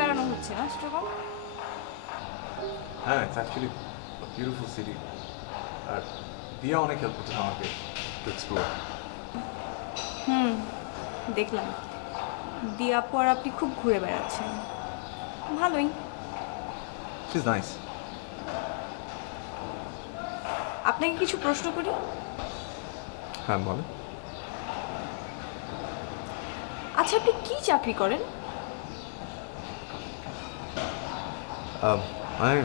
বেড়ানো হচ্ছে না সেরকম? হ্যাঁ, ইটস অ্যাকচুয়ালি বিউটিফুল সিটি। আর দিয়া অনেক হেল্প করছে আমাকে টু এক্সপ্লোর। দেখলাম দিয়া পর আপনি খুব ঘুরে বেড়াচ্ছেন, ভালোই। She is nice. আপনাকে কিছু প্রশ্ন করি? হ্যাঁ বলে। আচ্ছা, আপনি কি চাকরি করেন? আমি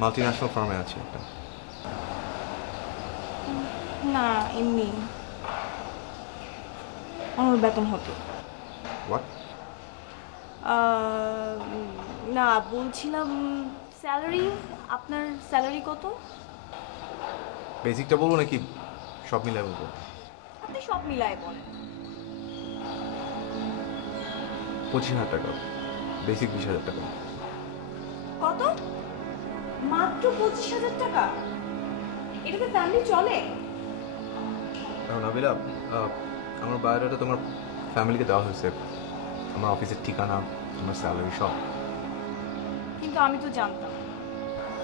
মাল্টি ন্যাশনাল ফার্মে আছি একটা। না, এমনি আমার বেতন হতো। হোয়াট? না, বলছিলাম স্যালারি, আপনার স্যালারি কত? বেসিকটা বলবো নাকি সব মিলাই বলবো? আপনি সব মিলায় বলেন। 25,000 টাকা, বেসিক 20,000 টাকা। কত? মাত্র 25,000 টাকা? এটাতে ফ্যামিলি চলে? নাবিলা, আমার বায়োডাটা তোমার ফ্যামিলিকে দেওয়া হয়েছে, আমার অফিসের ঠিকানা, আমার স্যালারি সব। কিন্তু আমি তো জানতাম।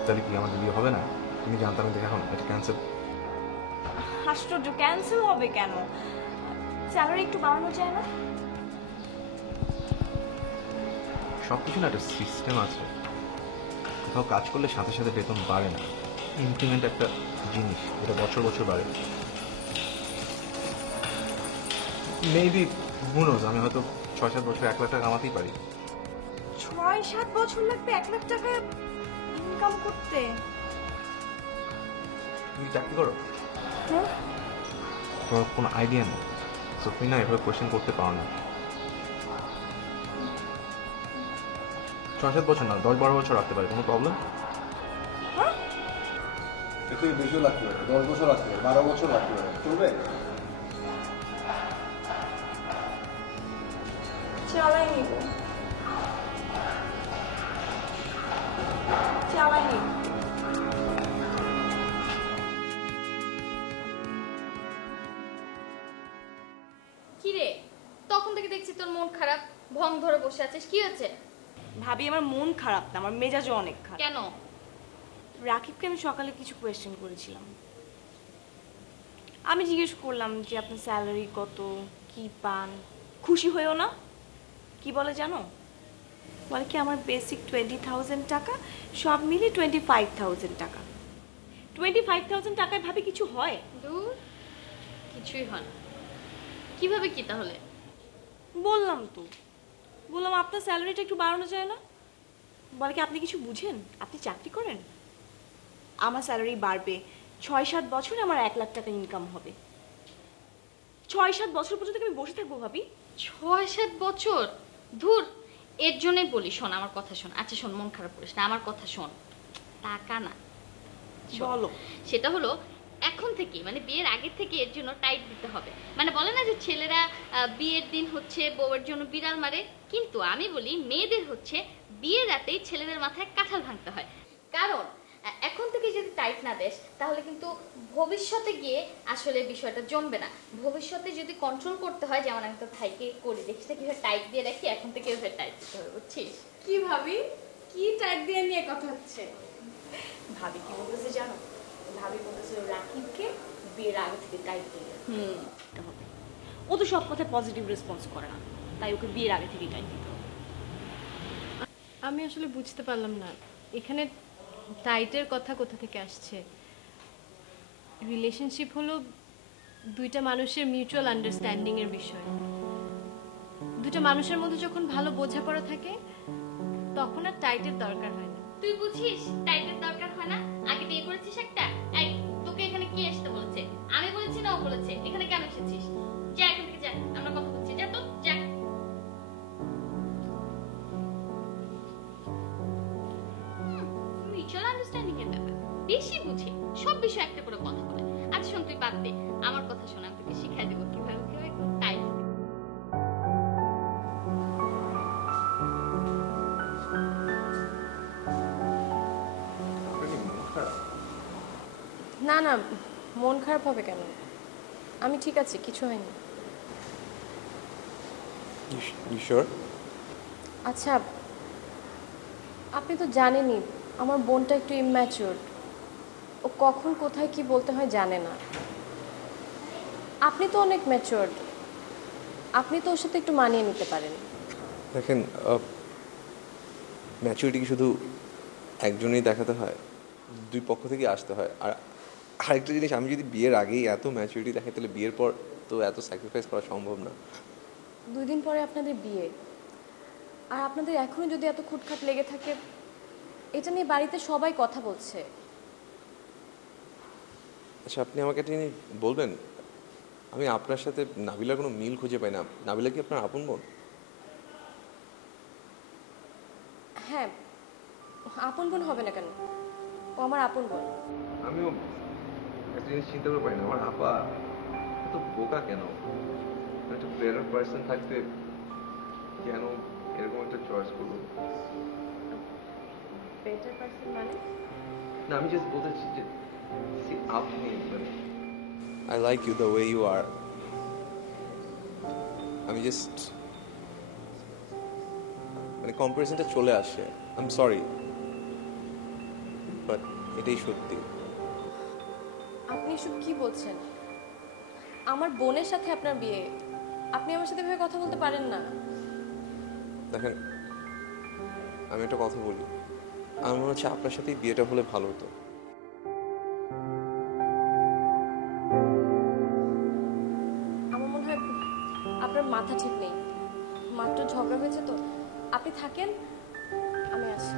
তাহলে কি আমাদের বিয়ে হবে না? তুমি জানতাম দেখে এখন এটা ক্যান্সেল? আশ্চর্য, ক্যান্সেল হবে কেন? স্যালারি একটু বাড়ানো যায় না? সব কিছু না একটা সিস্টেম আছে। কোথাও কাজ করলে সাথে সাথে বেতন বাড়ে না। ইনক্রিমেন্ট একটা জিনিস, এটা বছর বছর বাড়ে। মেবি হুনোজ, আমি হয়তো 6-7 বছর 1 লাখ টাকা কামাতেই পারি। 6-7 বছর লাগবে 1 লাখ টাকা ইনকাম করতে? তুমি চাকরি করো, হ্যাঁ, তোমার কোনো আইডিয়া নেই, সো তুমি না এভাবে কোয়েশ্চেন করতে পারো না। 6-7 বছর না, 10-12 বছর রাখতে পারে, কোনো প্রবলেম? একটু বেশিও লাগতে পারে, 10 বছর লাগতে পারে, 12 বছর লাগতে পারে, চলবে? চালাই নিব, চালাই নিব। কি রে, তখন থেকে দেখছি তোর মন খারাপ, ভং ধরে বসে আছিস, কি হয়েছে? ভাবি, আমার মন খারাপ না, আমার মেজাজও অনেক খারাপ। কেন? রাকিবকে আমি সকালে কিছু কোয়েশ্চেন করেছিলাম। আমি জিজ্ঞেস করলাম যে আপনার স্যালারি কত, কি পান। খুশি হয়েও না, কি বলে জানো? বলে কি আমার বেসিক 20,000 টাকা, সব মিলে 25,000 টাকা। 25,000 টাকায় ভাবি কিছু হয়? দূর, কিছুই হয় না। কিভাবে কি তাহলে? বললাম তো, বললাম আপনার স্যালারিটা একটু বাড়ানো যায় না? বলে কি আপনি কিছু বুঝেন, আপনি চাকরি করেন, আমার স্যালারি বাড়বে, 6-7 বছরে আমার 1 লাখ টাকা ইনকাম হবে। 6-7 বছর পর্যন্ত আমি বসে থাকবো ভাবি? 6-7 বছর? ধুর, এর জন্যই বলি, শোন আমার কথা শোন। আচ্ছা শোন, মন খারাপ করিস না, আমার কথা শোন। টাকা না, শোন, বলো। সেটা হলো এখন থেকে, মানে বিয়ের আগে থেকে এর জন্য টাইট দিতে হবে। মানে বলে না যে ছেলেরা বিয়ের দিন হচ্ছে বউয়ের জন্য বিড়াল মারে, কিন্তু আমি বলি মেয়েদের হচ্ছে বিয়ের রাতেই ছেলেদের মাথায় কাঁঠাল ভাঙতে হয়। কারণ এখন থেকে যদি টাইট না দেস তাহলে কিন্তু ভবিষ্যতে গিয়ে আসলে বিষয়টা জমবে না। ভবিষ্যতে যদি কন্ট্রোল করতে হয়, যেমন আমি তো ভাইকে করি, দেখিস না কিভাবে টাইট দিয়ে রাখি, এখন থেকে ওইভাবে টাইট দিতে হবে, বুঝছিস? কি ভাবি, কি টাইট দিয়ে নিয়ে কথা হচ্ছে? ভাবি কি বলতেছে জানো? ভাবি বলতেছে রাকিবকে বিয়ের আগে থেকে টাইট দিয়ে হবে। ও তো সব কথায় পজিটিভ রেসপন্স করে না, তাই ওকে বিয়ের আগে থেকে টাইট দিতে হবে। আমি আসলে বুঝতে পারলাম না এখানে টাইটের কথা কোথা থেকে আসছে। রিলেশনশিপ হলো দুইটা মানুষের মিউচুয়াল আন্ডারস্ট্যান্ডিং এর বিষয়। দুইটা মানুষের মধ্যে যখন ভালো বোঝাপড়া থাকে তখন আর টাইটের দরকার হয় না। তুই বুঝিস টাইটের দরকার হয় না? আগে বিয়ে করেছিস একটা? এই, তোকে এখানে কি আসতে বলেছে? আমি বলেছি না ও বলেছে? এখানে কেন এসেছিস? যা এখান থেকে, যা, আমরা কথা বলছি, যা তো, যা। মিউচুয়াল আন্ডারস্ট্যান্ডিং এর ব্যাপার বেশি বুঝে, সব বিষয় একটা করে কথা বলে। আচ্ছা শোন, তুই বাদ দে, আমার কথা শোন, আমি তোকে শিখাই দেবো কিভাবে কিভাবে টাইট। না না, মন খারাপ হবে কেন? আমি ঠিক আছি, কিছু হয়নি। You sure? আচ্ছা, আপনি তো জানেনই আমার বোনটা একটু ইম্যাচিওর, ও কখন কোথায় কি বলতে হয় জানে না। আপনি তো অনেক ম্যাচিওরড, আপনি তো ওর সাথে একটু মানিয়ে নিতে পারেন। দেখেন, ম্যাচুরিটি কি শুধু একজনেই দেখাতে হয়? দুই পক্ষ থেকে আসতে হয়। আর আরেকটা জিনিস, আমি যদি বিয়ের আগেই এত ম্যাচুরিটি দেখাই তাহলে বিয়ের পর তো এত স্যাক্রিফাইস করা সম্ভব না। 2 দিন পরে আপনাদের বিয়ে, আর আপনাদের এখনও যদি এত খুটখাট লেগে থাকে, এটা নিয়ে বাড়িতে সবাই কথা বলছে। আচ্ছা, আপনি আমাকে একটা জিনিস বলবেন, আমি আপনার সাথে নাবিলার কোনো মিল খুঁজে পাই না। নাবিলা কি আপনার আপন বোন? হ্যাঁ, আপন বোন হবে না কেন, ও আমার আপন বোন। আমিও একটা জিনিস চিন্তা করে পাই না, আমার আপা এত বোকা কেন? একটা বেটার পার্সন থাকতে কেন এরকম একটা চয়েস করবো? বেটার পারসন মানে? না, আমি জাস্ট বলতেছি যে আপনি মানে I like you the way you are. আমি জাস্ট মানে কম্পারিজনটা চলে আসে। আই এম সরি, বাট এটাই সত্যি। আপনি এসব কি বলছেন? আমার বোনের সাথে আপনার বিয়ে, আপনি আমার সাথে ভেবে কথা বলতে পারেন না। দেখেন, আমি একটা কথা বলি, আমার মনে হচ্ছে আপনার সাথেই বিয়েটা হলে ভালো হতো। আমার মনে হয় আপনার মাথা ঠিক নেই, মাত্র ঝগড়া হয়েছে তো। আপনি থাকেন, আমি আসি।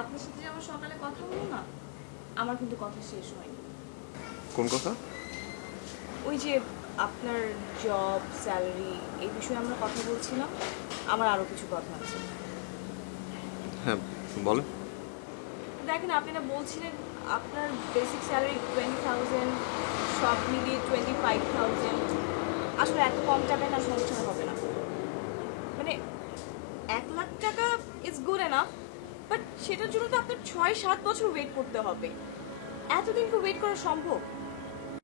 আপনার সাথে যে আমার সকালে কথা হলো না, আমার কিন্তু কথা শেষ হয়নি। কোন কথা? ওই যে আপনার জব, স্যালারি, এই বিষয়ে আমরা কথা বলছিলাম। আমার আরও কিছু কথা আছে। হ্যাঁ, বলেন। দেখেন, আপনি না বলছিলেন আপনার বেসিক স্যালারি 20,000, সব মিলিয়ে 25,000। আসলে এত কম টাকায় না সংসার হবে না। মানে 1,00,000 টাকা ইজ গুড এনাফ, বাট সেটার জন্য তো আপনার 6-7 বছর ওয়েট করতে হবে। এতদিন কি ওয়েট করা সম্ভব?